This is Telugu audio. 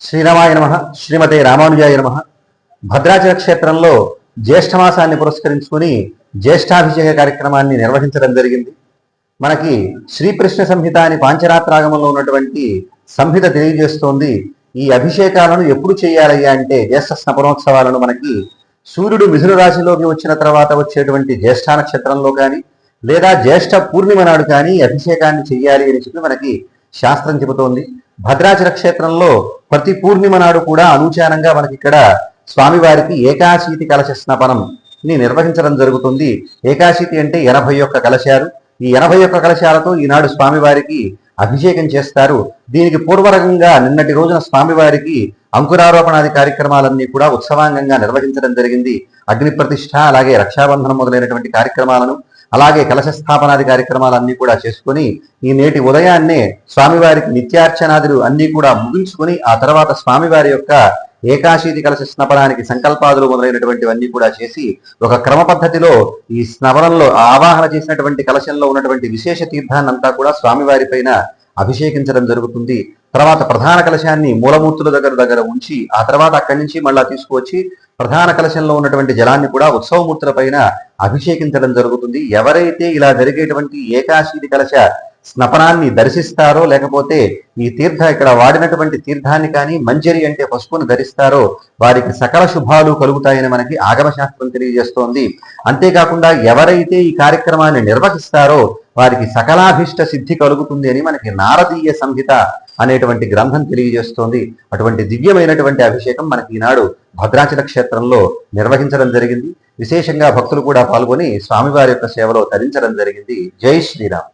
శ్రీరామాయ నమః. శ్రీమతే రామానుజాయ నమః. భద్రాచల క్షేత్రంలో జ్యేష్ఠమాసాన్ని పురస్కరించుకుని జ్యేష్ఠాభిషేక కార్యక్రమాన్ని నిర్వహించడం జరిగింది. మనకి శ్రీకృష్ణ సంహిత అని పాంచరాత్రాగమంలో ఉన్నటువంటి సంహిత తెలియజేస్తోంది. ఈ అభిషేకాలను ఎప్పుడు చేయాలయ్యా అంటే జ్యేష్ఠ స్నపనోత్సవాలను మనకి సూర్యుడు మిథున రాశిలోకి వచ్చిన తర్వాత వచ్చేటువంటి జ్యేష్ఠ నక్షత్రంలో కానీ లేదా జ్యేష్ఠ పూర్ణిమ నాడు కానీ అభిషేకాన్ని చెయ్యాలి అని చెప్పి మనకి శాస్త్రం చెబుతోంది. భద్రాచల క్షేత్రంలో ప్రతి పూర్ణిమ నాడు కూడా అనూచానంగా మనకి ఇక్కడ స్వామివారికి ఏకాశీతి కలశ స్నపనం నిర్వహించడం జరుగుతుంది. ఏకాశీతి అంటే 81 కలశాలు. ఈ 81 కలశాలతో ఈనాడు స్వామివారికి అభిషేకం చేస్తారు. దీనికి పూర్వరకంగా నిన్నటి రోజున స్వామివారికి అంకురారోపణాది కార్యక్రమాలన్నీ కూడా ఉత్సవాంగంగా నిర్వహించడం జరిగింది. అగ్ని ప్రతిష్ఠ, అలాగే రక్షాబంధనం మొదలైనటువంటి కార్యక్రమాలను, అలాగే కలశ స్థాపనాది కార్యక్రమాలన్నీ కూడా చేసుకుని ఈ నేటి ఉదయాన్నే స్వామివారికి నిత్యార్చనాదులు అన్నీ కూడా ముగించుకుని ఆ తర్వాత స్వామివారి యొక్క ఏకాశీతి కలశ స్నపనానికి సంకల్పాదులు మొదలైనటువంటివన్నీ కూడా చేసి ఒక క్రమ పద్ధతిలో ఈ స్నపనంలో ఆవాహన చేసినటువంటి కలశంలో ఉన్నటువంటి విశేష తీర్థాన్నంతా కూడా స్వామివారి పైన అభిషేకించడం జరుగుతుంది. తర్వాత ప్రధాన కలశాన్ని మూలమూర్తుల దగ్గర ఉంచి ఆ తర్వాత అక్కడి నుంచి మళ్ళా తీసుకువచ్చి ప్రధాన కలశంలో ఉన్నటువంటి జలాన్ని కూడా ఉత్సవమూర్తుల పైన అభిషేకించడం జరుగుతుంది. ఎవరైతే ఇలా జరిగేటువంటి ఏకాశీతి కలశ స్నపనాన్ని దర్శిస్తారో లేకపోతే ఈ ఇక్కడ వాడినటువంటి తీర్థాన్ని కానీ మంజరి అంటే పసుపును ధరిస్తారో వారికి సకల శుభాలు కలుగుతాయని మనకి ఆగమశాస్త్రం తెలియజేస్తోంది. అంతేకాకుండా ఎవరైతే ఈ కార్యక్రమాన్ని నిర్వహిస్తారో వారికి సకలాభిష్ట సిద్ధి కలుగుతుంది అని మనకి నారదీయ సంహిత అనేటువంటి గ్రంథం తెలియజేస్తోంది. అటువంటి దివ్యమైనటువంటి అభిషేకం మనకి ఈనాడు భద్రాచల క్షేత్రంలో నిర్వహించడం జరిగింది. విశేషంగా భక్తులు కూడా పాల్గొని స్వామివారి యొక్క సేవలో తరించడం జరిగింది. జై శ్రీరామ్.